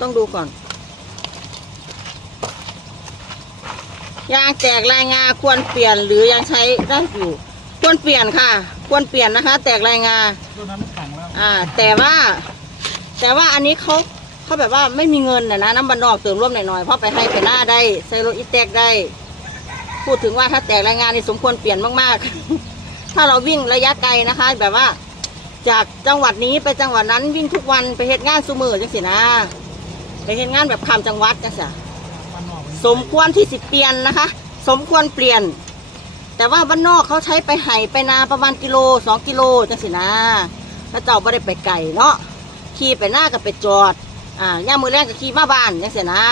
ต้องดูก่อน ยางแตกรายงาควรเปลี่ยนหรือยังใช้ได้อยู่ ควรเปลี่ยนค่ะ ควรเปลี่ยนนะคะ แตกรายงาตัวนั้นมันแข็งแล้วอ่า แต่ว่า แต่ว่าอันนี้เขาเขาแบบว่าไม่มีเงินนะนะน้ำบันนอกเติมร่วมหน่อยๆเพราะไปให้ไปหน้าได้ใส่รถอีแตกได้ พูดถึงว่าถ้าแตกรายงานนี่สมควรเปลี่ยนมากๆ ถ้าเราวิ่งระยะไกลนะคะ แบบว่า จากจังหวัดนี้ไปจังหวัดนั้นวิ่งทุกวันไปเฮ็ดงานสุมือจังสินะ ไปเฮ็ดงานแบบข้ามจังหวัดจังสิมันนอกมันสมควรที่สิเปลี่ยนนะคะ สมควรเปลี่ยน แต่ว่าบ้านนอกเขาใช้ไปไห่ไปนาประมาณกิโลสองกิโลจังสินะแล้วเจ้าไม่ได้ไปไก่เนาะขี่ไปหน้ากับไปจอดอ่าย่ามมือแรกก็ขี่มาบ้านจังสินะ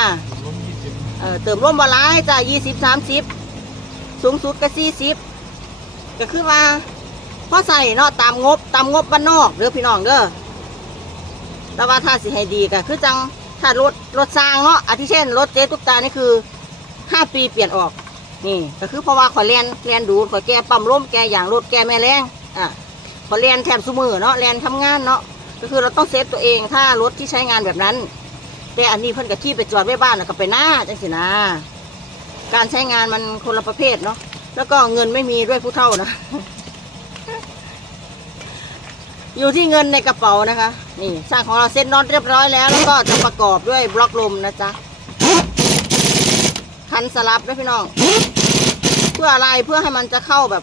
ล้มยี่สิบเออเติมร่วมบาลายจ้ะยี่สิบสามสิบสูงสุดก็สี่สิบก็คือว่าพอใส่เนาะตามงบตามงบบ้านนอกเด้อพี่น้องเด้อแต่ว่าถ้าสิให้ดีก็คือจัง ถ้ารถรถสร้างเนาะอาทิเช่น รถเจ๊ตุ๊กตานี่คือห้าปีเปลี่ยนออก นี่ ก็คือเพราะว่าขอยเรียนเรียนดูขอยแกปั๊มล้มแกอย่างรถแกแม่แรงอะขอยเรียนแถมสมือเนาะเรียนทำงานเนาะก็คือเราต้องเซฟตัวเองถ้ารถที่ใช้งานแบบนั้น แต่อันนี้เพิ่นกับที่ไปจอดไว้บ้านแล้วก็ไปหน้าจังสินะการใช้งานมันคนละประเภทเนาะแล้วก็เงินไม่มีด้วยผู้เท่านะ อยู่ที่เงินในกระเป๋านะคะ นี่ช่างของเราเซ็ตน็อตเรียบร้อยแล้ว แล้วก็จะประกอบด้วยบล็อกลมนะจ๊ะคันสลับด้วยพี่น้อง เพื่ออะไรเพื่อให้มันจะเข้าแบบ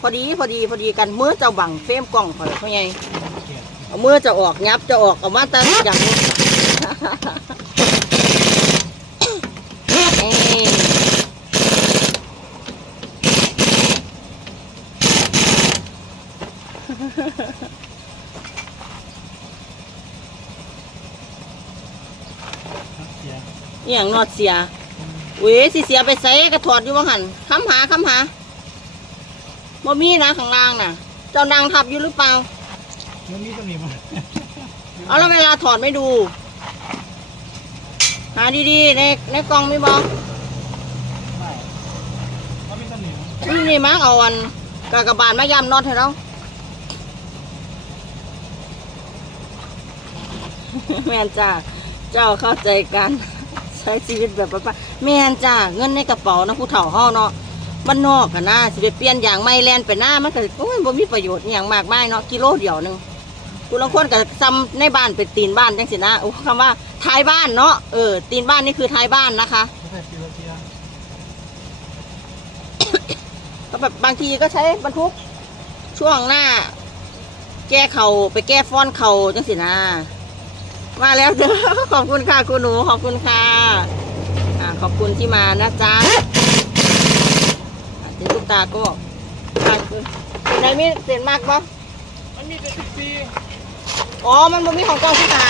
พอดีพอดีพอดีกันเมื่อจะบังเฟรมกล่องพอเขาไงเกียดเมื่อจะออกยับจะออกออกมาแต่อย่าง เอ้ย เสีย อหย่างนอดเสียเว้ยสิเสียไปใส่กระถอดอยู่ว่าหันคำหาคำหาบ่มีนะข้างล่างน่ะ เจ้านางทับอยู่หรือเปล่า มันมีตัวนี้มั้ยเอาแล้วเวลาถอดไม่ดู หาดีๆ ในในกล่องไม่บอกไม่มันมีตัวนี้มั้ยนี่นี่มั้งเอาอันกากบาลมายำน็อตให้เรา แม่นจ้าเจ้าเข้าใจกันใช้ชีวิตแบบป้าๆแม่นจ้าเงินในกระเป๋านะผู้เฒ่าเฮาเนาะบ้านนอกกันนะสิไปเปลี่ยนอย่างไม่แลนไปหน้ามันก็โอ้ยบ่มีประโยชน์อย่างมากมายเนาะกิโลเดียวหนึงกูลางคนก็ซ้ำในบ้านเป็นตีนบ้านจังสินะโอ้คำว่าท้ายบ้านเนาะเออตีนบ้านนี่คือท้ายบ้านนะคะ ก็แบบบางทีก็ใช้บรรทุกช่วงหน้า แก้เขาไปแก้ฟ้อนเขาจังสินะ มาแล้วเด้อขอบคุณค่ะคุณหนูขอบคุณค่ะอ่าขอบคุณที่มานะจ๊ะอะเดี๋ยวลูกตาก็ทางคือไหนมีเสียนมากปะมันมีแต่สิบสี่อ๋อมันบ่มีของเจ้าที่ตา